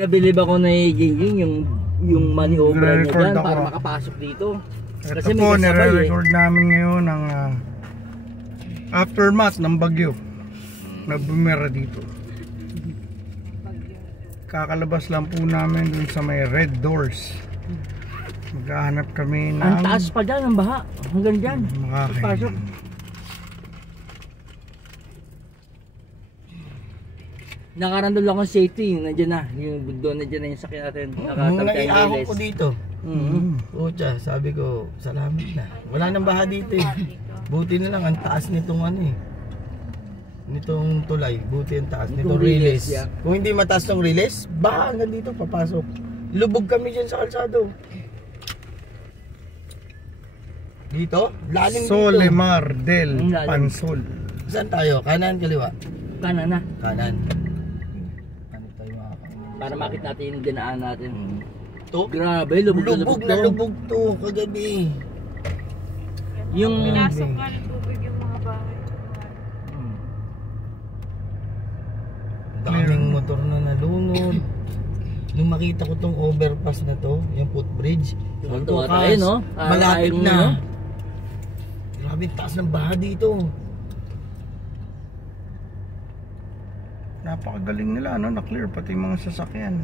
Nabilib ako na yung maniobra niya dyan para makapasok dito. Ito po, nire-record namin ngayon ang aftermath ng bagyo na bumira dito. Kakalabas lang po namin dun sa may red doors. Maghahanap kami ng... Ang taas pa dyan, ang baha. Hanggang dyan. Pasok. Nakarandol ako ng safety, nandiyan na. Yung doon nandiyan na yung sakyan natin. Naiahon ko dito. Pucha, sabi ko, salamat na. Wala nang baha dito eh. Buti na lang, ang taas nitong ano eh. Nitong tulay, buti ang taas. Nitong release. Kung hindi mataas ng release, baha hanggang dito, papasok. Lubog kami dyan sa kalsado. Dito? Lalim dito. Solimar del Pansol. Saan tayo? Kanan, kaliwa? Kanan na. Kanan. Para makita natin yung dinaan natin. To? Grabe, lubog na lubog to kagabi. Yung pinasok nga ng tubig yung mga bahay. Daming motor na nalunod. Nung makita ko tong overpass na to, yung footbridge, tuwa tayo, no? Malapit na. Grabe, taas ng baha dito. Napakagaling nila, no? Na-clear pati mga sasakyan.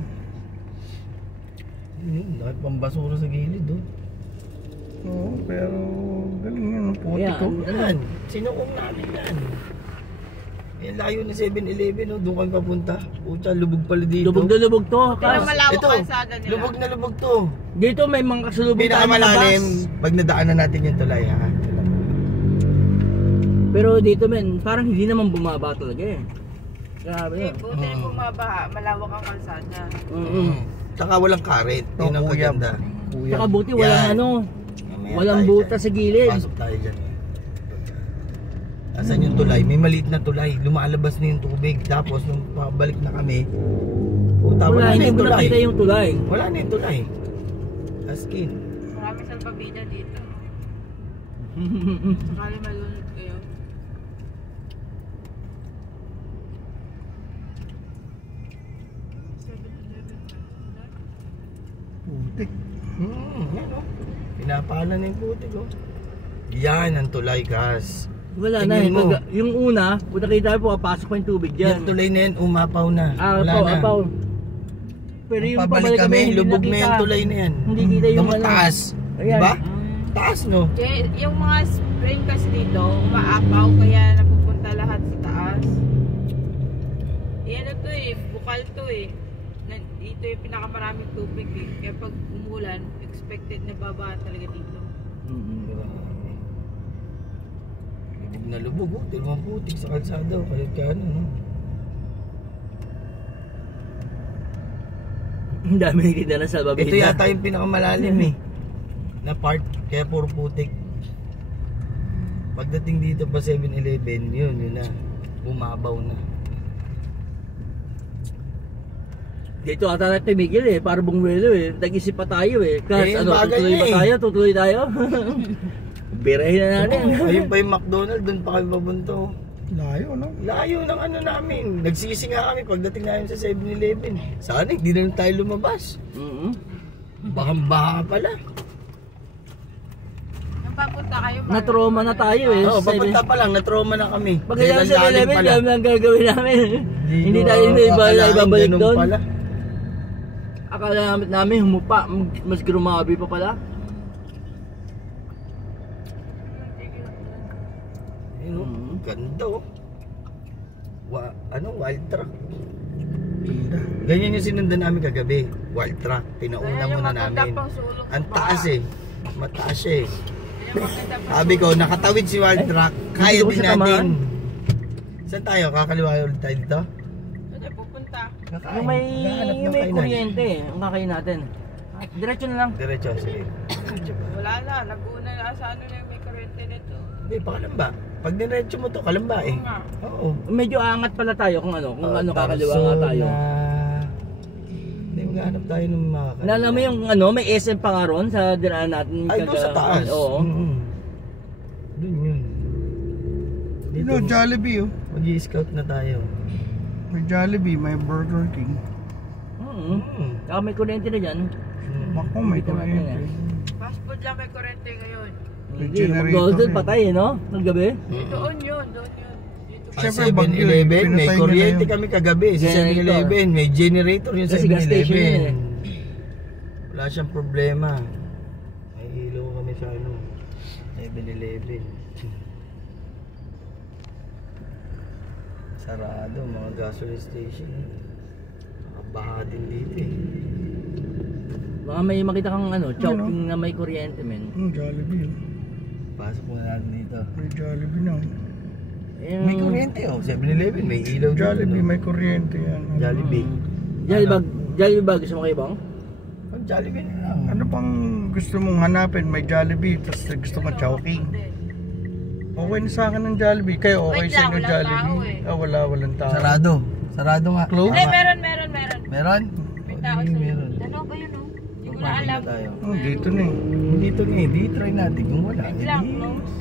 Lahat pang basura sa gilid, oh. Oo, pero galing yun, puti ko. Yan, sinuong namin yan. Yan, layo na 7-Eleven, oh. Doon kami papunta. Pucha, lubog pala dito. Lubog na lubog to. Pero malawak ito, kalsada nila. lubog na lubog to. Dito may mga kasalubong tayo na pinakamalalim, bus. pag nadaanan natin yung tulay, ha? Pero dito men, parang hindi naman bumaba talaga eh. Grabe yun. Buti na bumabaha, malawak ang kalsada. Saka walang karet, yun ang kaganda. Saka buti walang Yan. ano, Mamaya walang tayo buta dyan. sa gilid. Pasok tayo dyan. Asan yung tulay? May maliit na tulay. Lumalabas na yung tubig. Tapos nung pabalik na kami, puta, Wala, na hindi yung mo tulay. nakita yung tulay. Wala na yung tulay. Askin. Marami salpabida dito. Sakali malunod kayo. Putik. Yan o. Pinapala na yung putik o. Yan ang tulay, guys. Wala na Tingnan mo. yung una, kung nakita mo, papasok pa yung tubig dyan. Yung tulay na yan, umapaw na. Wala na. Apaw. Pero yung Pabalik kami, hindi lubog na nakita. yung tulay na yan. Hindi kita yung Yung taas. Ayan. Diba? Taas, no? Kaya yung mga spring kasi dito, umaapaw kaya napupunta lahat sa taas. Yan to eh, bukal to eh. Dito yung pinakamaraming tubig eh. Kaya pag umulan, expected na baba talaga dito. Lubog na lubog, oh. Dalawang putik sa kalsada, oh. Kalit ka ano, no? Ang dami nakita na sa babita. Ito yata yung pinakamalalim eh. Na part, kaya puro putik. Pagdating dito pa 7-Eleven, yun na. Bumabaw na. Dito ata natin tumigil eh, para bumuelo eh. Nag-isip pa tayo eh. Kasi ano, bagay tutuloy na ba eh. tayo? Tutuloy tayo? Birahin na natin. Ayun pa yung McDonald's, doon pa kami papunta. Layo, no? Layo ng ano namin. Nagsisi nga kami pagdating namin sa 7-Eleven. Sana hindi na tayo lumabas. Bakang baha pala. Nung papunta kayo, Na-trauma na tayo eh. Oo, papunta pa lang, na-trauma na kami. Pag Dahil kaya ang sa lalim 11, pala. dami lang gagawin namin. Hindi tayo Akalain, ibabalik ganun doon. pala. Akala namin humupa, mas grumabi pa pala. Ganda oh. Wild truck. Ganyan yung sinundan namin kagabi. Wild truck. Pinauna muna namin. Ang taas eh. Mataas siya eh. Sabi ko, nakatawid si wild truck. Kaya din natin. Saan tayo? Kakaliwa ulit tayo dito? Saan pupunta? Yung may kuryente eh, ang kakain natin. Diretso na lang. Diretso, sige. Wala na, Laguna na sa ano na yung may kurente nito. Hindi, pakalamba. Pag diretso mo to, kalamba eh. Oo nga. Oo. Medyo angat pala tayo kung ano kakaliwa nga tayo. Hindi, maghanap tayo ng mga kakaliwa. Alam mo yung ano, may SM pa nga ron sa dinaan natin. Ay, doon sa taas. Oo. Doon yun. Dito, Jollibee, oh. Mag-i-scout na tayo. May Jollibee, may Burger King. Saka may kuryente na dyan. Ako, may Dito natin, kuryente. Fast food lang may kurente ngayon. May Hindi, generator mag-golden eh. patay eh, no? Ng gabi. Doon yun. Dito Sa Siyempre, bagyo, 7-Eleven, may pinatay nila kuryente yun. kami kagabi. Sa Generator. 7-Eleven, may generator yung Kasi gas station yun 7-Eleven. eh. Wala siyang problema. May ilaw kami sa 7-Eleven. Sarado, mga gasoline station. Nakabaha din dito eh. Baka may makita kang chopping na may kuryente, men. Jollibee yun. Pasok mo natin dito. May Jollibee na. May kuryente oh, 7-Eleven, may ilaw dito. Jollibee, no? may kuryente yan. Jollibee. Jollibee ba? Gusto mo kayo bang? Pag Jollibee na lang. Ano pang gusto mong hanapin? May Jollibee, tapos gusto mo Chowking. Okay na sa akin ng Jollibee. Kayo okay Wait sa lang, inyo walang Jollibee? tao eh. Walang tao. Sarado. Sarado nga. Close? Hindi, Tama. meron. Meron? May tao sa Meron. Ano ba yun, oh? Hindi ko na Kumain alam. na tayo. Dito na eh. Dito nga eh, di try natin kung wala. Wait lang, edi- close.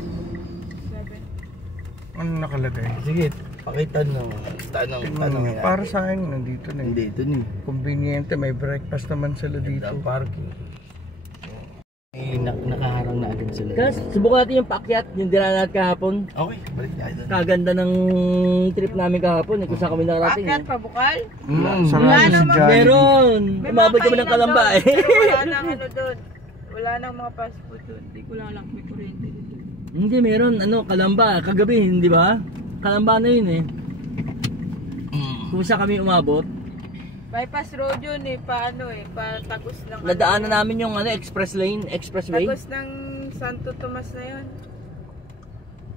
Ano nakalagay? Sige, pakitanong. Tanong Tingnan. Para sa akin, nandito na eh. Dito ni. Conveniente, may breakfast naman sila dito. Dito parking. Nakaharang na agad sila. Kasi subukan natin yung paakyat, yung dinalaat kahapon. Okay, balik tayo doon. Kaganda ng trip namin kahapon, kung saan kami nakarating. Akyat pa bukal? Sarado Wala si namang- Jollibee. Meron! May Umabot mga kami ng kainan Kalamba doon, eh. pero wala nang doon. Wala nang mga fast food doon. Hindi ko lang may kuryente dito. Hindi, meron, Kalamba, kagabi, hindi ba? Kalamba na yun eh. Kung saan kami umabot, Bypass road yun eh, patagos ng... nadaanan namin yung expressway. Tagos ng Santo Tomas na yun.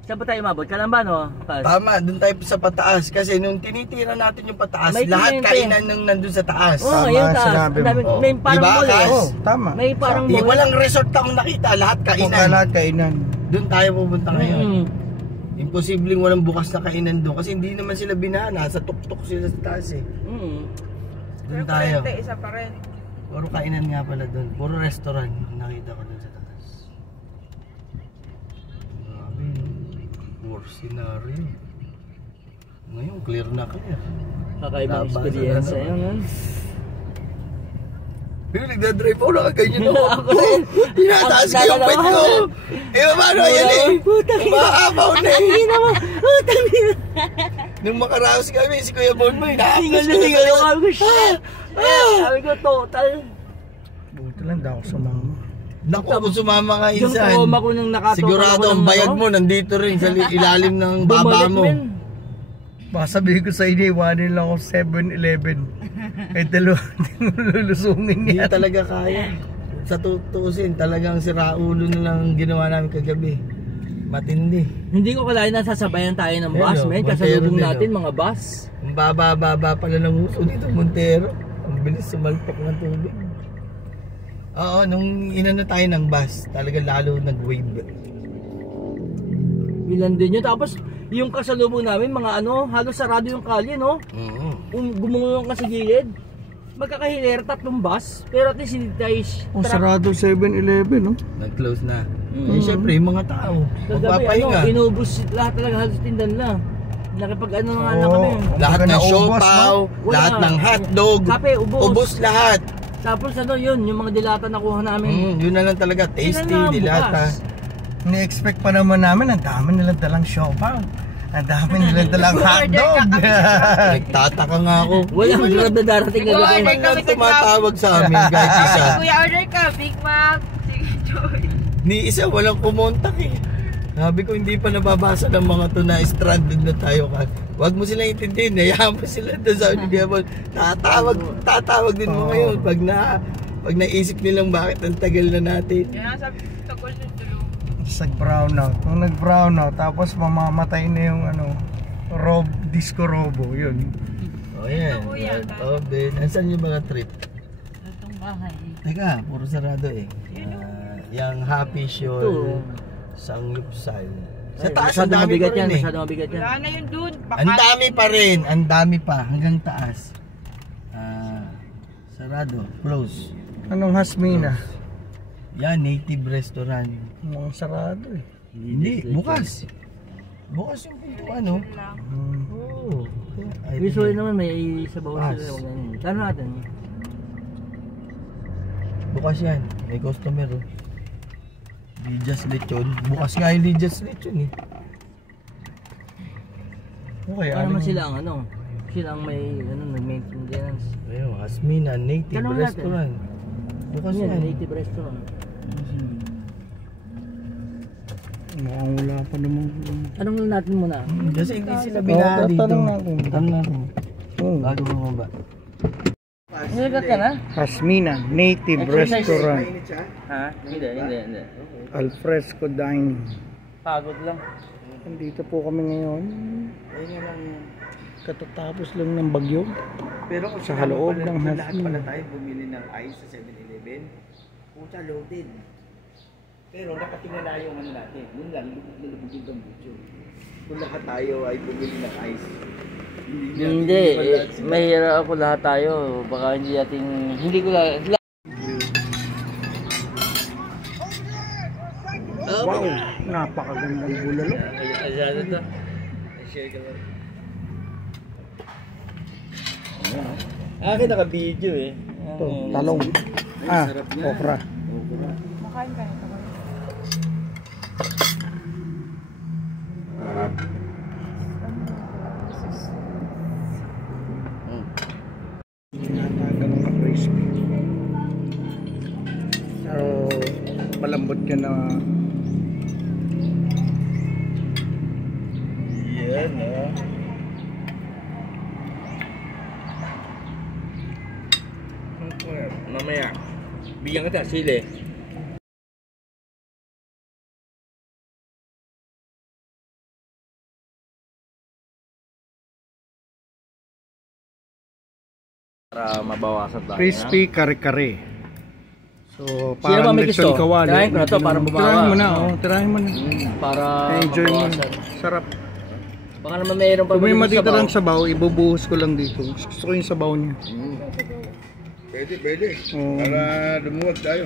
Saan ba tayo umabot? Kalamba, no? Pas. Tama, doon tayo sa pataas. Kasi nung tinitira natin yung pataas, May lahat kuryente. kainan nung nandun sa taas. Oo, Tama, yun taas. sinabi Ang dami- mo. May parang Diba, mall eh. Kas? Oh, tama. May parang mall. Walang resort akong nakita, lahat kainan. Lahat kainan. Doon tayo pupunta ngayon. Mm. Imposibleng walang bukas na kainan doon kasi hindi naman sila binana, sa tuktok sila sa taas eh. Mm. Doon Pero tayo. kuryente, isa pa rin. Puro kainan nga pala doon. Puro restaurant. Nakita ko doon sa taas. Grabe. Poor scenario. Ngayon, clear na clear. Kakaibang Labasan experience na yun. naman. Pero nagdadrive ako, nakaganyan ako. Ako rin. Tinataas ko yung pet ko. Eh, paano yan eh? Umaapaw na eh. Hindi naman. Putang ina. Nung makaraos kami, si Kuya Bonboy, Tingal nakapos na ko tingal sa yung sabi ko, shit. Sabi ko, total. Buti lang daw ako sumama. Naku, kung sumama ka Yung insan. trauma ko nung nakatoka Sigurado ang bayad mo nandito rin sa ilalim ng baba mo. Baka sabihin ko sa inyo, iwanin lang ako 7-Eleven. Eh, dalawa, hindi mo lulusungin Hindi yan. talaga kaya. Sa tutusin, talagang siraulo na lang ginawa namin kagabi. Matindi. Hindi ko kalain na sasabayan tayo ng bus, Hello, men. Montero Kasalubong din, natin oh. mga bus. Ang baba-baba pala ng uso dito, Montero. Ang bilis sumalpok ng tubig. Oo, nung inano tayo ng bus, talaga lalo nag-wave. Ilan din yun. Tapos, yung kasalubong namin, mga halos sarado yung kalye, no? Oo. Gumulong ka sa gilid. Magkakahilera, 3 bus. Pero at least hindi tayo Oh, sarado 7-Eleven, no? Nag-close na. Mm. Eh, syempre, yung mga tao, Kagabi, magpapahinga. inubos lahat talaga halos tindan na. Nakipag na nga lang Oo. kami. Lahat Kumbaga ng naubos, siopaw, Wala. lahat ng hotdog, Kape, ubos. ubos lahat. Tapos yun, yung mga dilata nakuha namin. Yun na lang talaga, tasty, Sila na, dilata. bukas. Ni-expect pa naman namin, ang dami nilang dalang siopaw. Ang dami nilang dalang hotdog. Nagtataka nga ako. Walang grab na darating na Wala, gabi. hindi. Walang tumatawag sa amin kahit isa. Kuya, order ka, Big Mac, Chicken Joy. Ni isa walang kumontak eh. Sabi ko hindi pa nababasa ng mga to na stranded na tayo ka. Huwag mo silang intindihin, hayaan mo sila doon sa Unigabon. Tatawag din mo ngayon pag naisip nilang bakit ang tagal na natin. Kaya sabi, tagol ng tulong. Nag-brownout. Kung nag-brownout, tapos mamamatay na yung disco robo, yun. O yan. Ito, kuya. Oh, Ben. Asan yung mga trip? Itong bahay. Teka, puro sarado eh. Yung Happy Ito. Shore, Sangyupsal. Sa Ay, taas, ang masyado dami mabigat pa rin yan, eh. masyado mabigat yan. Wala na yun dun. Ang dami pa rin, ang dami pa, hanggang taas. Sarado, close. Anong hasmina? Yan, native restaurant. Mga sarado eh. Hindi, bukas. Bukas yung pintuan, no? Oo. Usually naman may sabaw Pass. sila. Tanong natin. Bukas yan. May customer oh. Lidias Lechon. Bukas nga yung Lidias Lechon eh. Okay, Ano naman sila ang ano? Sila ang may maintenance. Ayun, Hasmina Native Tanong natin. Restaurant. Bukas Yan, yan. native restaurant. Mukhang wala pa naman. Anong natin muna? Kasi hindi sila binali dito. Tanong natin. Tanong natin. Oh. Bago mo ba? Niligat ka na? Hasmina Native Exercise. Restaurant. Ha? Hindi. Alfresco Dining. Pagod lang. Nandito po kami ngayon. Ayun lang. Katatapos lang ng bagyo. Pero kung Sa haloob ng lahat Hasmina. pala tayo bumili ng ice sa 7-Eleven. Puta loaded. Pero nakatingala yung ano natin. Yun lang, lubog yung tambucho. Kung lahat tayo ay bumili ng ice. Hindi, mahirap ako lahat tayo. Baka hindi natin, hindi ko lang. Wow, napakagandang bulalo. Ayan ito. Share ka lang. Akin naka-video eh. Ito, talong. Okra. Makain ka nito. Ganun ka crispy. Pero malambot ka na. Yan ah. Mamaya, bigyan kita sili. Para mabawasan tayo. Crispy kare-kare. So, Sino ba parang may lechon gusto? kawali. Tirahin ko na to para bumawa. Tirahin mo na, tirahin mo na. Para Enjoy mo. mabawasan. Sarap. Baka naman mayroon pa Kung may bumili sa matitirang sabaw. sabaw, ibubuhos ko lang dito. Gusto ko yung sabaw niya. Pwede. Oh. Para lumuwag tayo.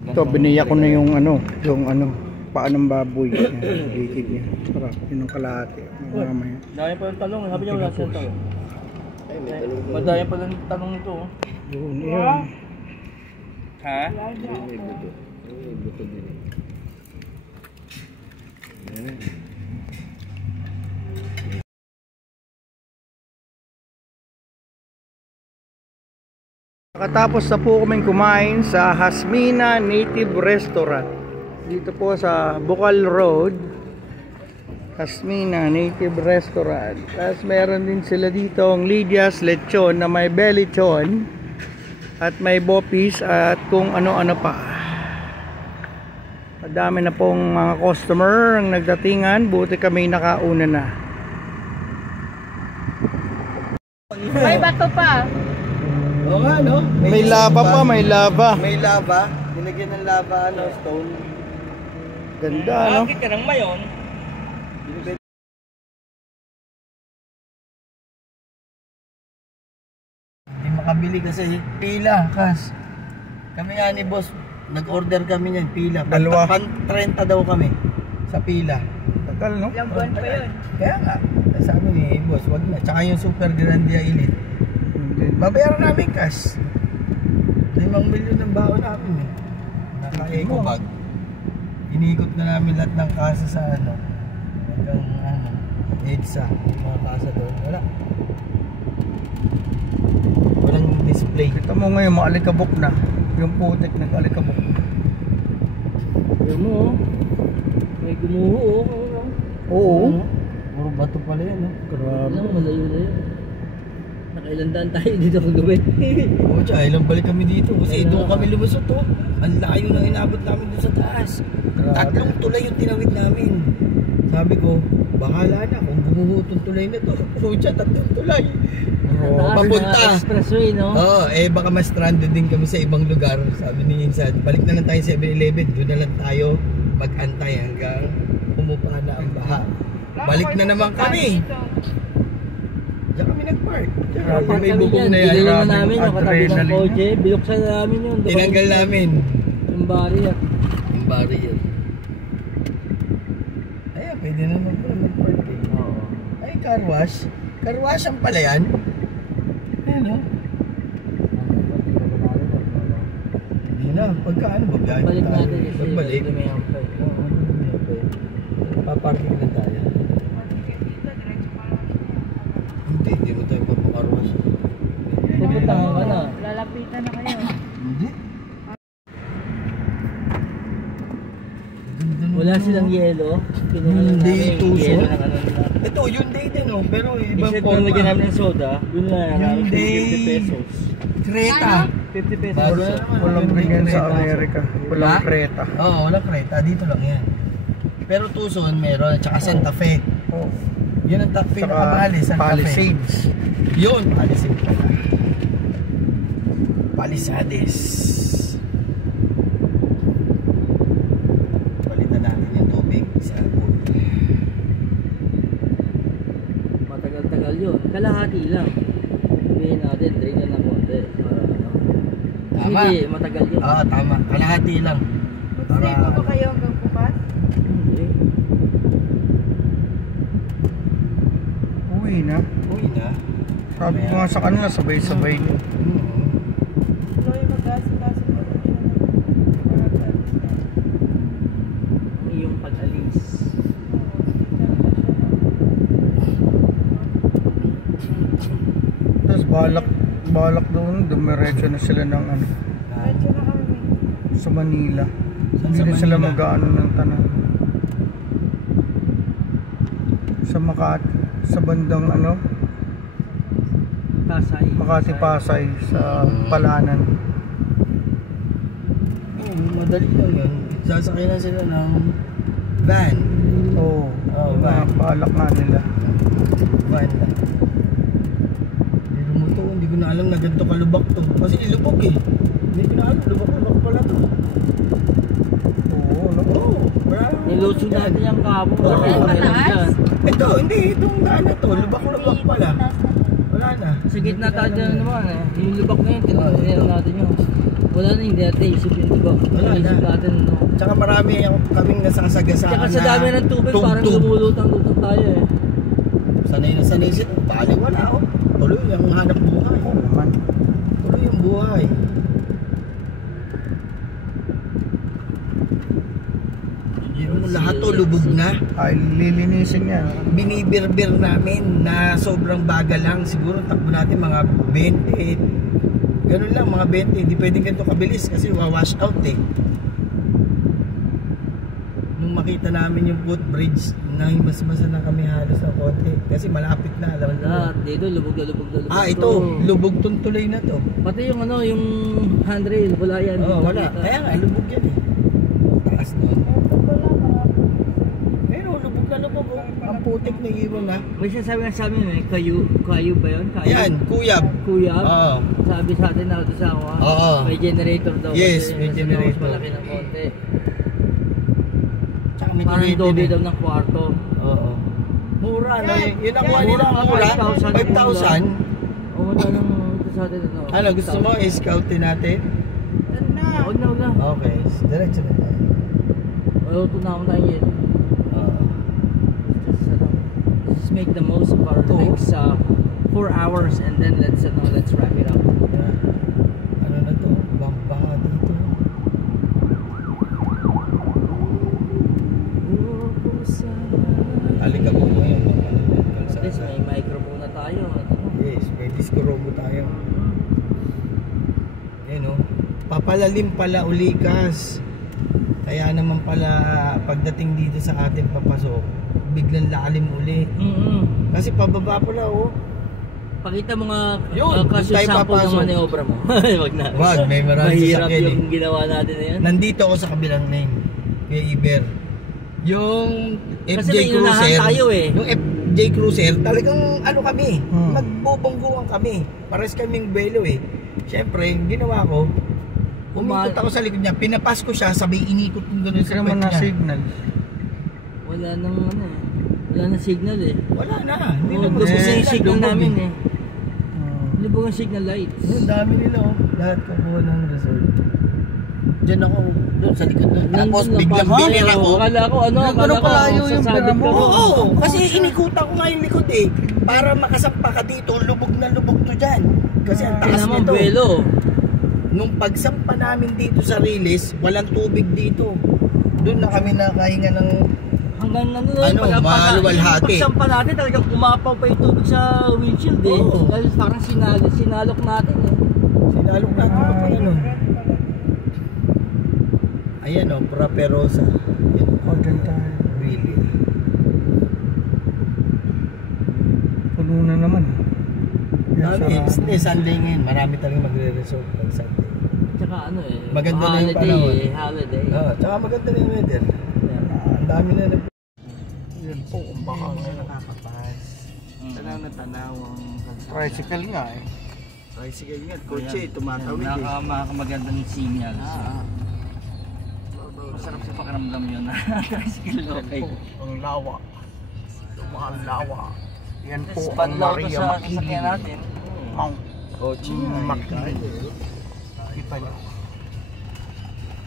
Ito, biniya ko na yung paa ng baboy. Likid niya. Sarap. Yun ang kalahati. Mamaya. Dahil pa yung talong, sabi niya wala siyang talong. Madaya pa lang tanong ito. Yun, yun. Ha? Katapos na po kaming kumain sa Hasmina Native Restaurant. Dito po sa Bukal Road. Hasmina Native Restaurant. Tapos meron din sila dito ang Lidias Lechon na may belechon at may bopis at kung ano-ano pa. Madami na pong mga customer ang nagdatingan. Buti kami nakauna na. May bato pa. Oo nga no? May lava pa, may lava. May lava. Dinagyan ng lava stone. Ganda, no? Bakit ka ng mayon? Hindi makabili kasi pila kas. Kami nga ni boss, nag-order kami niyan pila. Dalawa. 30 daw kami sa pila. Tagal, no? Ilang buwan pa yun. Kaya nga, sabi ni boss, wag na. Tsaka yung Super Grandia Elite. Babayaran namin cash. 5 milyon ng baon namin eh. Naka-eco bag. Inikot na namin lahat ng kasa sa hanggang EDSA. Yung mga kasa doon. Walang display. Kita mo ngayon, maalikabok na. Yung putik nag-alikabok. Ayun mo oh. May gumuho oh. Oo. Puro bato pala yan Grabe. Malayo-layo. Nakailan daan tayo dito kagabi. Oo, tsaka ilang balik kami dito. Kasi doon kami lumusot Ang layo na inabot namin doon sa taas. Tatlong tulay yung tinawid namin. Sabi ko, bahala na kung bumuho itong tulay na to. Oo, tsaka tatlong tulay. Papunta. Expressway, no? Oo, baka mas stranded din kami sa ibang lugar. Sabi ni Insan, balik na lang tayo sa 7-Eleven. Doon na lang tayo mag-antay hanggang pumupa na ang baha. Balik na naman kami. Diyan kami nag-park. May bubong na yan. Binili namin yung katabi ng Adrenaline. kotse. Binuksan na namin yun. Tinanggal namin. Yung barrier. Yung barrier. Ayun, pwede naman po mag-park eh. Oo. Ay, car wash. Car wash ang pala yan. Ayun o. Pagka ano, babiyahin Balik tayo. natin kasi Pagbalik. may ampay. Oo, paparking na tayo. Hindi mo tayo papakarwas. Pupunta ka na. Lalapitan na kayo. Hindi. Wala silang yelo. Kinuha lang Hindi, namin yung tuso. yelo ng ano nila. Ito, Hyundai din oh, pero ibang Instead kung lagyan namin ng soda, dun na namin Hyundai. 50 pesos. Creta. 50 pesos. Bago na naman. Walang Hyundai ganyan sa Creta. Amerika. Walang Ha? Creta. Oo, walang Creta. Dito lang yan. Pero Tucson meron, tsaka Santa Fe. Oh. Yun ang pinakamahal eh, Santa Fe. Palisades. Yun, Palisades pala. Palisades. Palitan natin yung tubig sa pool. Matagal-tagal yun. Kalahati lang. Sabihin natin, drain na ng konti. Para ano. Tama. Hindi, matagal yun. Oo, tama. Kalahati lang. Mag-stay po ba kayo hanggang bukas? Hindi. Uwi na. Uy na. Sabi ko nga sa kanila, sabay-sabay din. Chloe, mag-asin-asin ka na din. Yung pag-alis. Tapos balak doon, dumiretso na sila ng ano, Diretso na kami. sa Manila. Saan Hindi sa na sila Manila? mag-ano ng tanang. Sa Makati, sa bandang ano, Pasay. Makati Pasay, sa Palanan. Madali lang yun. Sasakay na sila ng van. Oo, Oo, ba? balak nga nila. Van lang. Pero mo to, hindi ko na alam na ganito kalubak to. Kasi ilubog eh. Hindi ko na alam, lubak-lubak pala to. Oo, no? Oo, wala lang. Niluso natin yung kabo. Oo, Wala lang mataas? dyan. Ito, hindi. Itong daan na to, lubak-lubak pala. Wala na. Sa gitna tayo dyan naman eh. Yung lubak na yun, tinuturihan natin yun. Wala na hindi natin isipin, di ba? Wala na. Isip natin, no? Tsaka marami kaming nasasagasaan Tsaka sa dami ng tubig, parang tugtog. lumulutang-lutang tayo eh. Sanay na sanay sila. Bali wala oh. Tuloy ang hanap buhay. Oo naman. Tuloy yung buhay. Yung lahat to lubog na. Ay, lilinisin yan. Binibirbir namin na sobrang bagal lang. Siguro takbo natin mga 20. Ganun lang, mga 20. Hindi pwedeng ganito kabilis kasi wawash out eh. Nung makita namin yung footbridge, nahimas-masa na kami halos ng konti. Kasi malapit na, alam mo. Wala, dito lubog na lubog na lubog. Ah, ito, lubog tong tuloy na to. Pati yung ano, yung handrail, wala yan. Oo, Dito wala. nakita. Kaya nga, lubog yan eh. Taas nun. Pero lubog na lubog oh. Ang putik na iwan na. May sinasabi nga sa amin eh, kayo ba yun? Kayo? Yan, kuyab. Kuya? Oo. Sabi sa atin na sa ako, Oo. may generator daw. Yes, kasi may mas generator. malaki ng konti. Tsaka may Parang tinitinin. doble daw ng kwarto. Oo. Mura no? Yung nakuha Yan. nila, Mura, mura. 5,000. 5,000. O wala nang ito sa atin. Ano, gusto mo i-scoutin natin? Doon na. Huwag na, huwag na. Okay, diretso na tayo. Wala ito na ako na yun. Oo. Let's make the most of our next 4 hours and then let's wrap it up. Yan. Ano na to? Baha dito. Halika po ngayon. At least may microphone na tayo. Yes, may disco robo tayo. Yan o. Papalalim pala ulikas. Kaya naman pala pagdating dito sa ating papasok, biglang lalim uli. Kasi pababa pala oh. Pakita mo nga Yun, kasi tayo sample ng papasok. maniobra mo. Wag na. Wag, may maraming Mahirap sasakyan yung eh. ginawa natin na yan. Nandito ako sa kabilang lane. Kuya Iber. Yung Kasi FJ may inunahan Cruiser. tayo eh. Yung FJ Cruiser, talagang ano kami, Hmm. magbubungguan kami. Pares kaming belo eh. Siyempre, yung ginawa ko, umikot ako sa likod niya, pinapas ko siya, sabay inikot kong gano'n Hindi sa ka naman kwet na niya. signal. Wala nang ano eh. Wala nang signal eh. Wala na. Hindi Oh, na lubog na yung signal lubog namin eh. eh. Lubog ang signal lights. Ang dami nila oh. Lahat kukuha ng resort. Diyan ako, doon sa likod doon. Tapos Nandun lang biglang pa. binir ako. Akala ko ano, Ganun akala ko kalayo yung sasabit pera mo. ka ron. Oo, kasi inikutan ko nga yung likod eh. Para makasampa ka dito, lubog na lubog to dyan. Kasi ang Kaya taas naman nito. buwelo. nung pagsampa namin dito sa Riles, walang tubig dito. Doon na kami nakahinga ng Hanggang maluwalhati. Pagsampa natin talagang umapaw pa yung tubig sa windshield eh. Oo. Dahil parang sinalok natin eh. Sinalok natin pa pala nun. Ayan o, Properosa. Oh, dyan tayo. Really. Puno na naman. Dami, Sunday ngayon. Marami talagang magre-resort pag Sunday. Tsaka ano eh. Maganda na yung panahon. Holiday. Tsaka maganda na yung weather. Ang dami na Yan po, kung baka ngayon nakakapas. Tanaw na tanaw ang tricycle nga eh. tricycle nga. Kotse, tumatawid eh. Nakamagandang signal. Masarap sa pakiramdam yun na tricycle okay. Ang lawa. Lumahal lawa. Yan po ang Padlaw to Maria sa Makili. sasakyan natin. Mount Kotse Makili. Kita niyo.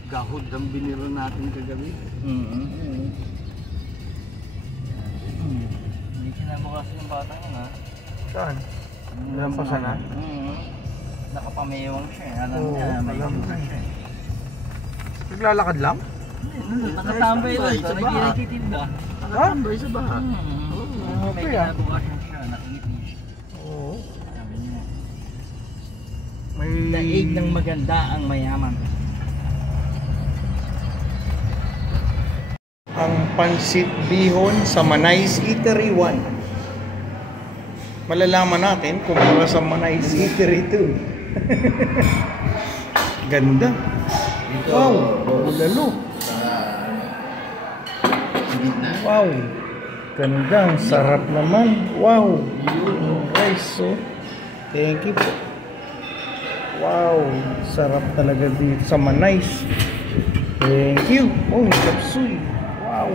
Gahod ang biniro natin kagabi. Hindi kinabukasan yung bata yun ha. Saan? Alam pa sana? Nakapamewang siya eh. Alam Oo, niya, may alam itsura niya. siya eh. Naglalakad lang? Nakatambay lang Sa ito, baha. nagtitinda. Nakatambay sa baha. May Okay, ah. kinabukasan siya, nakingiti siya. Oo. Sabi niya. May... Daig ng maganda ang mayaman. Ang Pansit Bihon sa Manay's Eatery 1. Malalaman natin kung para sa Manay's Eatery 2. Ganda. Wow, lalo. Wow. Ganda, ang sarap naman. Wow. Rice, so. Thank you po. Wow, sarap talaga dito sa Manay's. Thank you. Oh, kapsuy. Wow.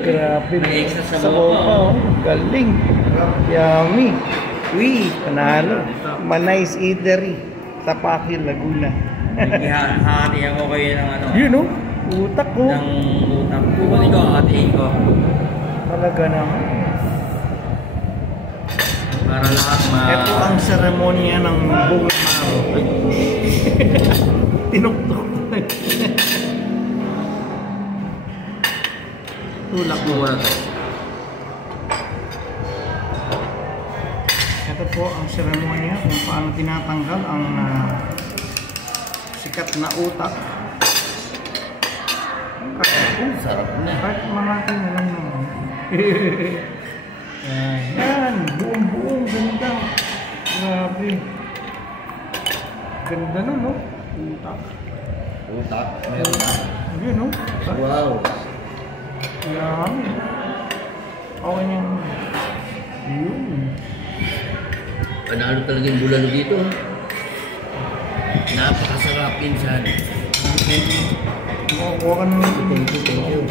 Grabe. May extra Sa sabaw pa, oh. Galing. Yummy. Uy, panalo. Manay's Eatery. Tapaki, Laguna. Hati ako kayo ng ano. Yun oh. Utak ko. Ng utak. Kukunin ko, hatiin ko. Talaga naman. Para lahat Ito ang seremonya ng buong araw. Tinuktok. tulak mo wala to. Ito po ang seremonya kung paano tinatanggal ang sikat na utak. Sarap na. Kahit malaki na lang naman. Yan, buong ganda. Grabe. Ganda nun, no? Utak. Utak, meron na. Yun, no? Wow. Yan. Okay na yun. Yun. Panalo talaga yung bulalo dito. Napakasarap pinsan. Kuha ka naman ito. Thank you.